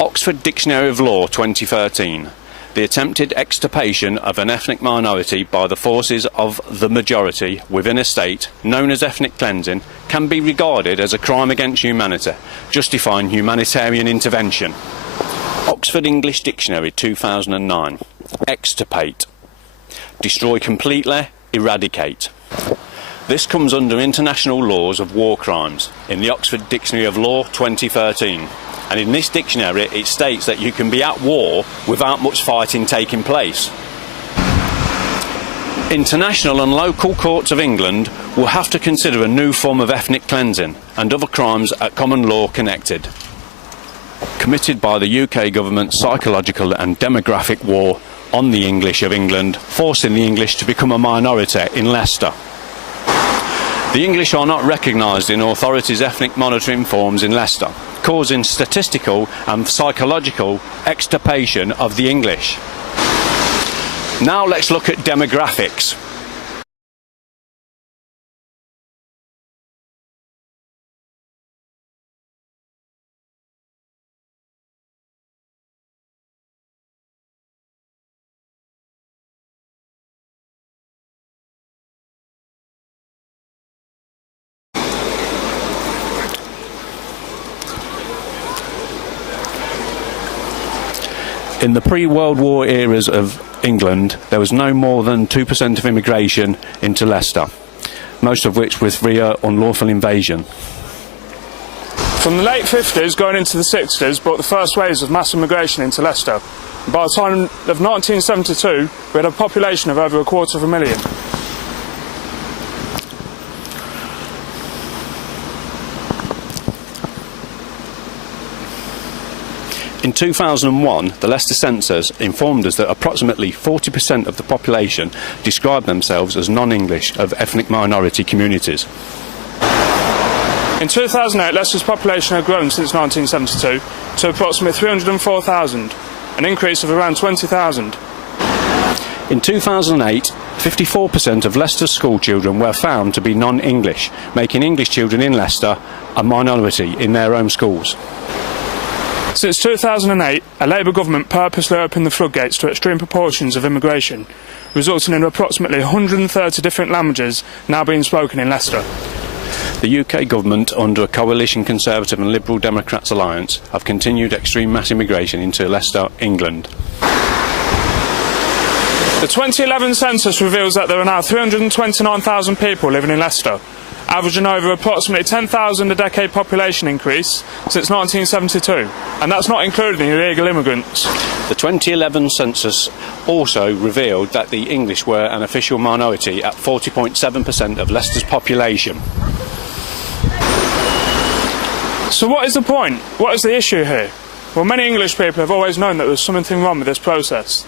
Oxford Dictionary of Law 2013. The attempted extirpation of an ethnic minority by the forces of the majority within a state, known as ethnic cleansing, can be regarded as a crime against humanity, justifying humanitarian intervention. Oxford English Dictionary 2009. Extirpate. Destroy completely, eradicate. This comes under international laws of war crimes in the Oxford Dictionary of Law 2013. And in this dictionary it states that you can be at war without much fighting taking place. International and local courts of England will have to consider a new form of ethnic cleansing and other crimes at common law connected, committed by the UK government's psychological and demographic war on the English of England, forcing the English to become a minority in Leicester. The English are not recognised in authorities' ethnic monitoring forms in Leicester, causing statistical and psychological extirpation of the English. Now let's look at demographics. In the pre-World War eras of England, there was no more than 2% of immigration into Leicester, most of which was via unlawful invasion. From the late 50s going into the 60s brought the first waves of mass immigration into Leicester. By the time of 1972, we had a population of over 250,000. In 2001, the Leicester census informed us that approximately 40% of the population described themselves as non-English of ethnic minority communities. In 2008, Leicester's population had grown since 1972 to approximately 304,000, an increase of around 20,000. In 2008, 54% of Leicester's school children were found to be non-English, making English children in Leicester a minority in their own schools. Since 2008, a Labour government purposely opened the floodgates to extreme proportions of immigration, resulting in approximately 130 different languages now being spoken in Leicester. The UK government, under a coalition Conservative and Liberal Democrats alliance, have continued extreme mass immigration into Leicester, England. The 2011 census reveals that there are now 329,000 people living in Leicester, averaging over approximately 10,000 a decade population increase since 1972, and that's not including illegal immigrants. The 2011 census also revealed that the English were an official minority at 40.7% of Leicester's population. So what is the point? What is the issue here? Well, many English people have always known that there's something wrong with this process,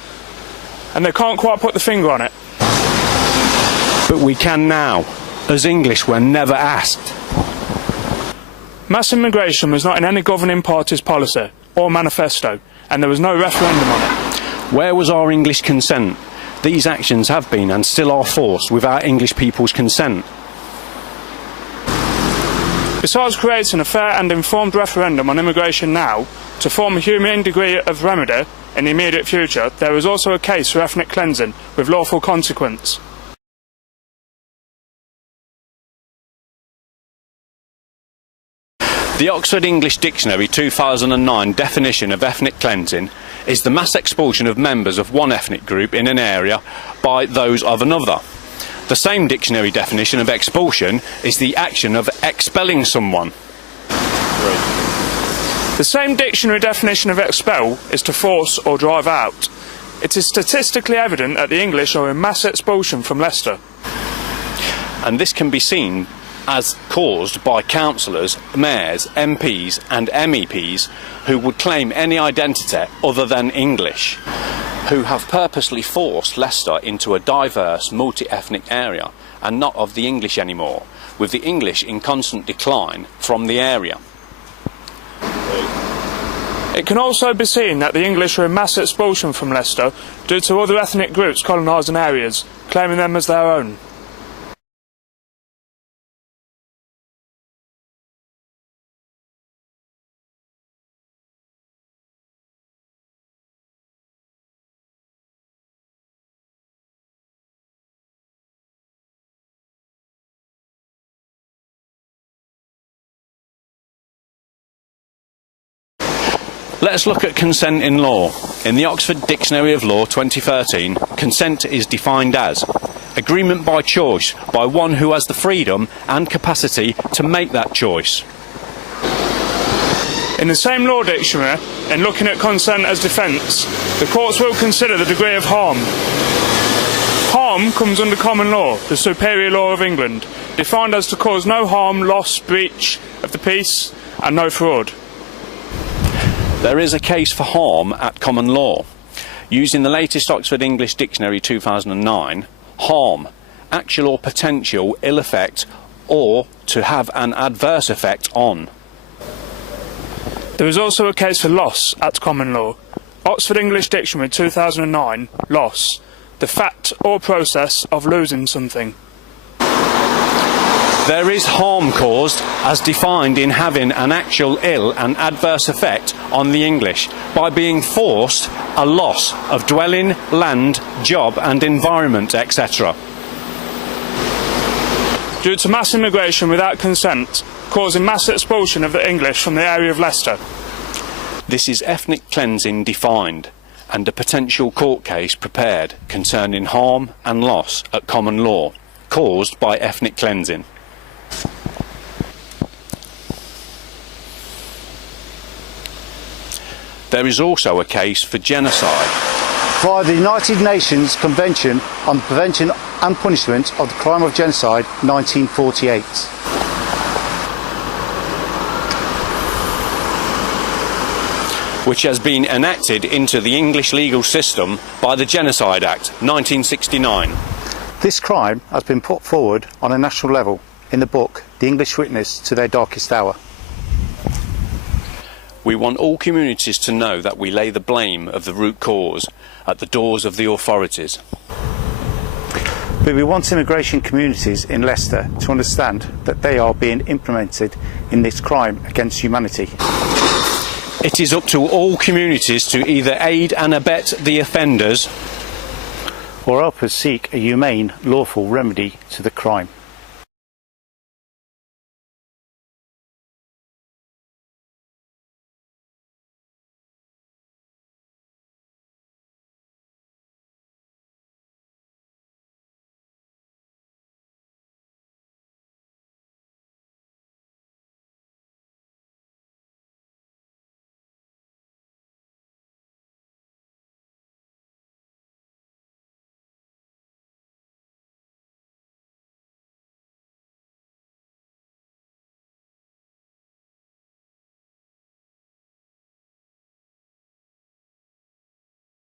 and they can't quite put the finger on it. But we can now. As English were never asked. Mass immigration was not in any governing party's policy or manifesto, and there was no referendum on it. Where was our English consent? These actions have been and still are forced without English people's consent. Besides creating a fair and informed referendum on immigration now, to form a humane degree of remedy in the immediate future, there is also a case for ethnic cleansing with lawful consequence. The Oxford English Dictionary 2009 definition of ethnic cleansing is the mass expulsion of members of one ethnic group in an area by those of another. The same dictionary definition of expulsion is the action of expelling someone. The same dictionary definition of expel is to force or drive out. It is statistically evident that the English are in mass expulsion from Leicester. And this can be seen as caused by councillors, mayors, MPs and MEPs who would claim any identity other than English, who have purposely forced Leicester into a diverse, multi-ethnic area and not of the English anymore, with the English in constant decline from the area. It can also be seen that the English are in mass expulsion from Leicester due to other ethnic groups colonising areas, claiming them as their own. Let's look at consent in law. In the Oxford Dictionary of Law 2013, consent is defined as agreement by choice by one who has the freedom and capacity to make that choice. In the same law dictionary, in looking at consent as defence, the courts will consider the degree of harm. Harm comes under common law, the superior law of England, defined as to cause no harm, loss, breach of the peace, and no fraud. There is a case for harm at common law. Using the latest Oxford English Dictionary 2009, harm, actual or potential ill effect, or to have an adverse effect on. There is also a case for loss at common law. Oxford English Dictionary 2009, loss, the fact or process of losing something. There is harm caused as defined in having an actual ill and adverse effect on the English by being forced a loss of dwelling, land, job and environment, etc. Due to mass immigration without consent, causing mass expulsion of the English from the area of Leicester. This is ethnic cleansing defined and a potential court case prepared concerning harm and loss at common law caused by ethnic cleansing. There is also a case for genocide. Via the United Nations Convention on the Prevention and Punishment of the Crime of Genocide, 1948. Which has been enacted into the English legal system by the Genocide Act, 1969. This crime has been put forward on a national level in the book The English Witness to Their Darkest Hour. We want all communities to know that we lay the blame of the root cause at the doors of the authorities. But we want immigration communities in Leicester to understand that they are being implemented in this crime against humanity. It is up to all communities to either aid and abet the offenders or help us seek a humane, lawful remedy to the crime.